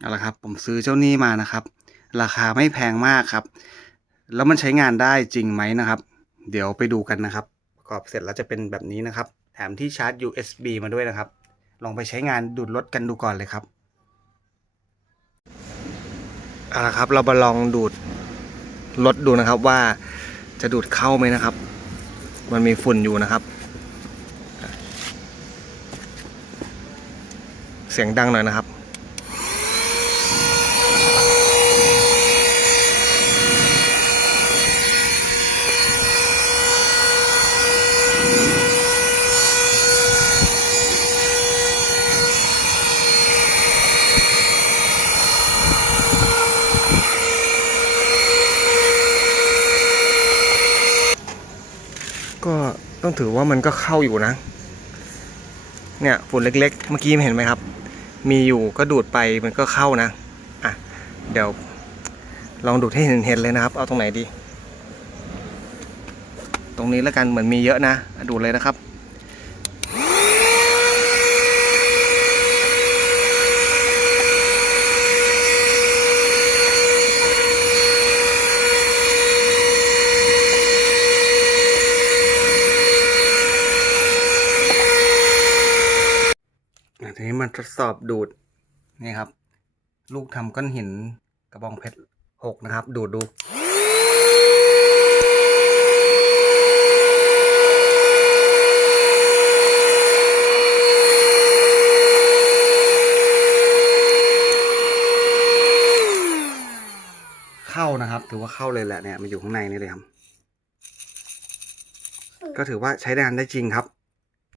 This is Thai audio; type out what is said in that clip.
เอาละครับผมซื้อเจ้านี่มานะครับ ราคาไม่แพงมากครับ แล้วมันใช้งานได้จริงไหมนะครับ เดี๋ยวไปดูกันนะครับประกอบเสร็จแล้วจะเป็นแบบนี้นะครับ แถมที่ชาร์จ USB มาด้วยนะครับ ลองไปใช้งานดูดรถกันดูก่อนเลยครับเอาละครับเรามาลองดูดรถดูนะครับว่าจะดูดเข้าไหมนะครับ มันมีฝุ่นอยู่นะครับ เสียงดังหน่อยนะครับ ก็ต้องถือว่ามันก็เข้าอยู่นะ เนี่ยฝุ่นเล็ก ๆ เมื่อกี้เห็นไหมครับ มีอยู่ก็ดูดไปมันก็เข้านะ อะ เดี๋ยว ลองดูดให้เห็นเห็นเลยนะครับ เอาตรงไหนดี ตรงนี้แล้วกันเหมือนมีเยอะนะ ดูดเลยนะครับ ทีนี้มาทดสอบดูดนี่ครับ ลูกทำก้อนหินกระบองเพชรหกนะครับ ดูดดูเข้านะครับ ถือว่าเข้าเลยแหละเนี่ยมันอยู่ข้างในนี่เลยครับ ก็ถือว่าใช้งานได้จริงครับ